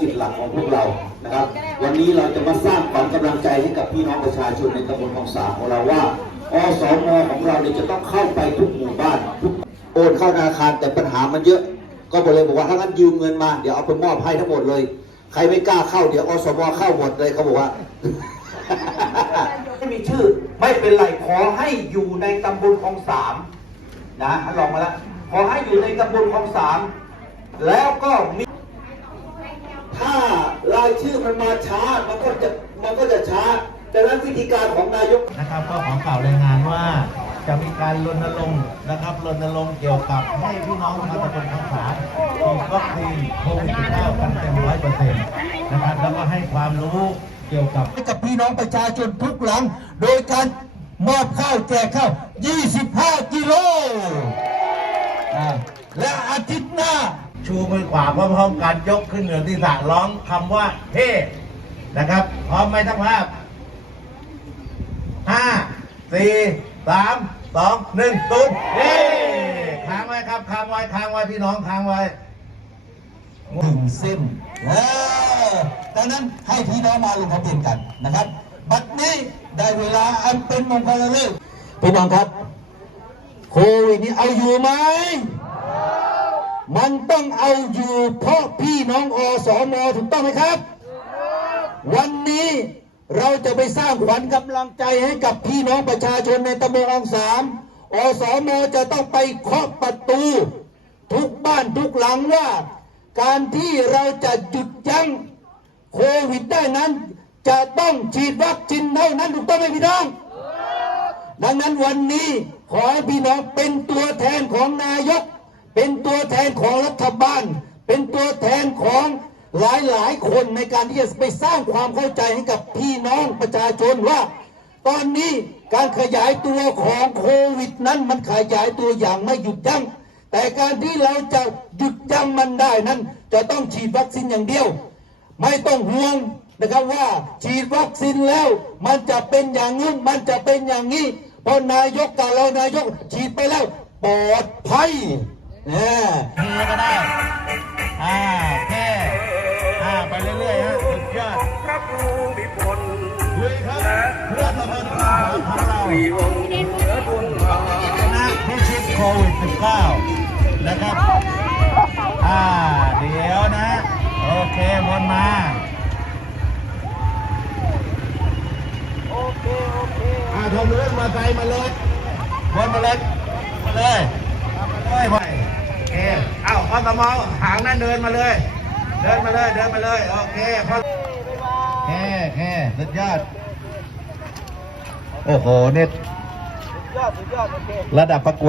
กิจหลักของพวกเรานะครับ วันนี้เราจะมาสร้างความกำลังใจให้กับพี่น้องประชาชนในตำบลคลองสามของเราว่าอสมของเราเนี่ยจะต้องเข้าไปทุกหมู่บ้านทุกโอนเข้าธนาคารแต่ปัญหามันเยอะ ก็บอกเลยบอกว่าถ้างั้นยืมเงินมาเดี๋ยวเอาไปมอบให้ทั้งหมดเลย ใครไม่กล้าเข้าเดี๋ยวอสมเข้าหมดเลยเขาบอกว่าไม่มีชื่อไม่เป็นไรขอให้อยู่ในตำบลคลองสามนะท่าลองมาแล้วขอให้อยู่ในตำบลคลองสามแล้วก็มีารายชื่อมันมาช้ามันก็จะมันก็จะช้าดังนั้นวิธีการของนายกนะครับก็ขอกล่าวรายงานว่าจะมีการรณรงค์นะครับรณรงค์เกี่ยวกับให้พี่น้องชาวตำบลข้างขาฉีดวัคซีนโควิด19กันเต็มร้อยเปอร์เซ็นต์นะครับแล้วก็ให้ความรู้เกี่ยวกับให้กับพี่น้องประชาชนทุกหลัง โดยการมอบข้าวแจกข้าว 25 กิโลอ่าและอาทิตย์หน้า ชูมือขวาพร้อมๆกันยกขึ้นเหนือที่สะร้องคำว่าเท่นะครับ พร้อมไหมทั้งภาพห้าสี่สามสองหนึ่งศูนย์เฮ้ค้างไว้ครับค้างไว้ค้างไว้พี่น้องค้างไว้หนึ่งเส้นเออดังนั้นให้พี่น้องมาลงทะเบียนกันนะครับ บัดนี้ได้เวลาอันเป็นมงคลฤกษ์พี่น้องครับ โควิดนี้เอาอยู่ไหม มันต้องเอาอยู่เพราะพี่น้องอสมถูกต้องไหมครับ วันนี้เราจะไปสร้างขวัญกำลังใจให้กับพี่น้องประชาชนในตำบลองสามอสมจะต้องไปเคาะประตู ทุกบ้านทุกหลังว่า การที่เราจะหยุดยั้งโควิดได้นั้น จะต้องฉีดวัคซีนเท่านั้นถูกต้องไหมพี่น้อง ดังนั้นวันนี้ขอให้พี่น้องเป็นตัวแทนของนายก เป็นตัวแทนของรัฐบาล เป็นตัวแทนของหลายหลายคนในการที่จะไปสร้างความเข้าใจให้กับพี่น้องประชาชนว่า ตอนนี้การขยายตัวของโควิดนั้นมันขยายตัวอย่างไม่หยุดยั้งแต่การที่เราจะหยุดยั้งมันได้นั้น จะต้องฉีดวัคซีนอย่างเดียว ไม่ต้องห่วงนะครับว่าฉีดวัคซีนแล้ว มันจะเป็นอย่างนู้นมันจะเป็นอย่างนี้เพราะนายกกับเรานายกฉีดไปแล้วปลอดภัย นะทีก็ได้ อ่าแค่อ่าไปเรื่อยๆฮะสุดยอดพระภูมิพลลุยครับเพื่อตะบนข้าวของเรามีวงเหนือดวงตาชนะพิชิตโควิด 19 นะครับ อ่า เดี๋ยวนะ โอเควนมา โอเค โอเคอ่าทงเรื่องมาไกลมาเลยวนมาเลยมาเลยมา เลยไปโอเคเอ้าพอสมอหางนั้นเดินมาเลย เดินมาเลย เดินมาเลย โอเคพอแค่แค่สุดยอด โอ้โหเนี่ยระดับประกวด